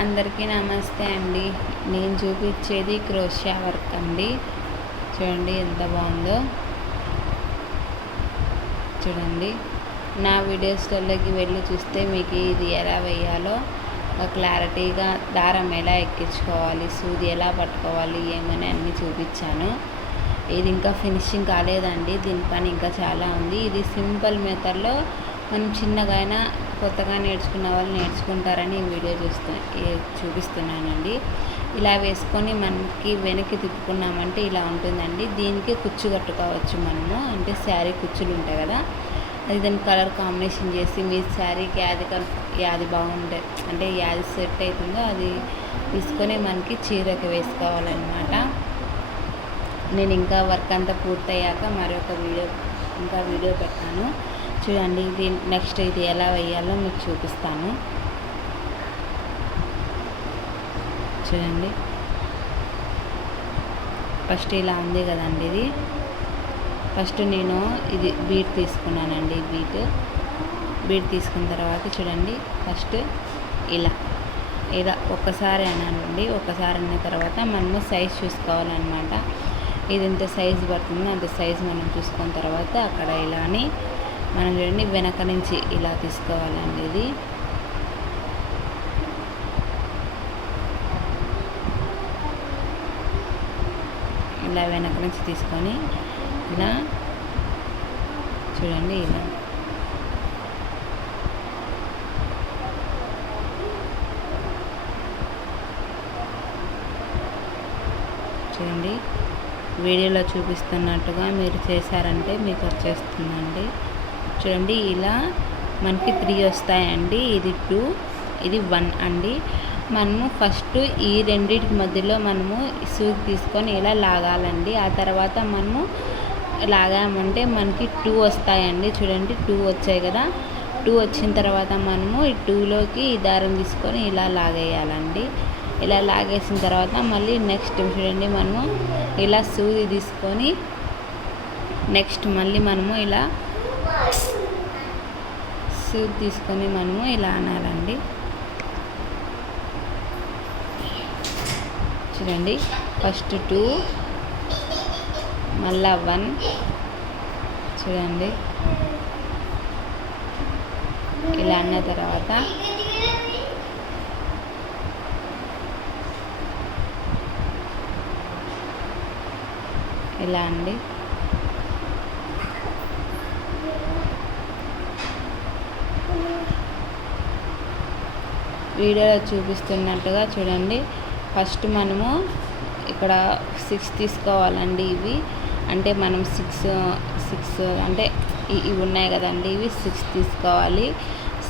అందరికీ నమస్తే అండి. నేను చూపించేది క్రోషియా వర్క్ అండి. చూడండి ఎంత బాగుందో. చూడండి నా వీడియోస్లోకి వెళ్ళి చూస్తే మీకు ఇది ఎలా వేయాలో క్లారిటీగా, దారం ఎలా ఎక్కించుకోవాలి, సూది ఎలా పట్టుకోవాలి ఏమని అన్నీ చూపించాను. ఇది ఇంకా ఫినిషింగ్ కాలేదండి, దీని పని ఇంకా చాలా ఉంది. ఇది సింపుల్ మెథడ్లో మనం చిన్నగా కొత్తగా నేర్చుకున్న వాళ్ళు నేర్చుకుంటారని ఈ వీడియో చూపిస్తున్నానండి. ఇలా వేసుకొని మనకి వెనక్కి తిప్పుకున్నామంటే ఇలా ఉంటుందండి. దీనికి కుచ్చు కట్టుకోవచ్చు మనము, అంటే శారీ కుచ్చులు ఉంటాయి కదా, అది దాని కలర్ కాంబినేషన్ చేసి మీ శారీకి యాది బాగుంటే అంటే యాది సెట్ అవుతుందో అది తీసుకొని మనకి చీరకి వేసుకోవాలన్నమాట. నేను ఇంకా వర్క్ అంతా పూర్తయ్యాక మరొక వీడియో పెట్టాను. చూడండి ఇది నెక్స్ట్ ఇది ఎలా వేయాలో మీకు చూపిస్తాను. చూడండి ఫస్ట్ ఇలా ఉంది కదండి. ఇది ఫస్ట్ నేను ఇది బీట్ తీసుకున్నానండి. బీట్ తీసుకున్న తర్వాత చూడండి ఫస్ట్ ఇలా ఒక్కసారి అనండి. ఒక్కసారి అన్న తర్వాత మనము సైజ్ చూసుకోవాలన్నమాట. ఇది ఎంత సైజు పడుతుందో అంత సైజు మనం చూసుకున్న తర్వాత అక్కడ ఇలా అని మనం చూడండి వెనక నుంచి ఇలా తీసుకోవాలండి. ఇది ఇలా వెనక నుంచి తీసుకొని ఇలా చూడండి ఇలా చూడండి వీడియోలో చూపిస్తున్నట్టుగా మీరు చేశారంటే మీకు వచ్చేస్తుందండి. చూడండి ఇలా మనకి 3 వస్తాయండి. ఇది 2, ఇది 1 అండి. మనము ఫస్ట్ ఈ రెండింటి మధ్యలో మనము సూది తీసుకొని ఇలా లాగాలండి. ఆ తర్వాత మనము లాగామంటే మనకి 2 వస్తాయండి. చూడండి 2 వచ్చాయి కదా. 2 వచ్చిన తర్వాత మనము ఈ 2లోకి ఈ దారం తీసుకొని ఇలా లాగేయాలండి. ఇలా లాగేసిన తర్వాత మళ్ళీ నెక్స్ట్ చూడండి మనము ఇలా సూది తీసుకొని నెక్స్ట్ మళ్ళీ మనము ఇలా సూది తీసుకొని మనము ఇలా అనాలండి. చూడండి ఫస్ట్ 2 మళ్ళా 1 చూడండి ఇలా అన్న తర్వాత ఇలా అండి. వీడియోలో చూపిస్తున్నట్టుగా చూడండి ఫస్ట్ మనము ఇక్కడ 6 తీసుకోవాలండి. ఇవి అంటే మనం 6 అంటే ఇవి ఉన్నాయి కదండి, ఇవి 6 తీసుకోవాలి.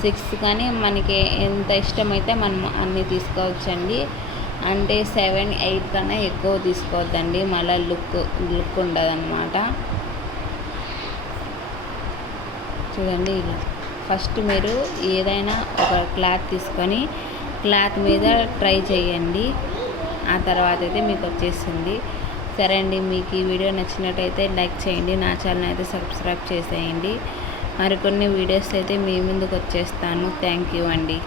6 కానీ మనకి ఎంత ఇష్టమైతే మనం అన్నీ తీసుకోవచ్చండి. అంటే 7, 8 కన్నా ఎక్కువ తీసుకోవద్దండి, మళ్ళీ లుక్ ఉండదు అన్నమాట. చూడండి ఇలా ఫస్ట్ మీరు ఏదైనా ఒక క్లాత్ తీసుకొని క్లాత్ మీద ట్రై చేయండి. ఆ తర్వాత అయితే మీకు వచ్చేస్తుంది. సరే అండి, మీకు ఈ వీడియో నచ్చినట్టయితే లైక్ చేయండి, నా ఛానల్ అయితే సబ్స్క్రైబ్ చేసేయండి. మరికొన్ని వీడియోస్ అయితే మీ ముందుకు వచ్చేస్తాను. థ్యాంక్ యూ అండి.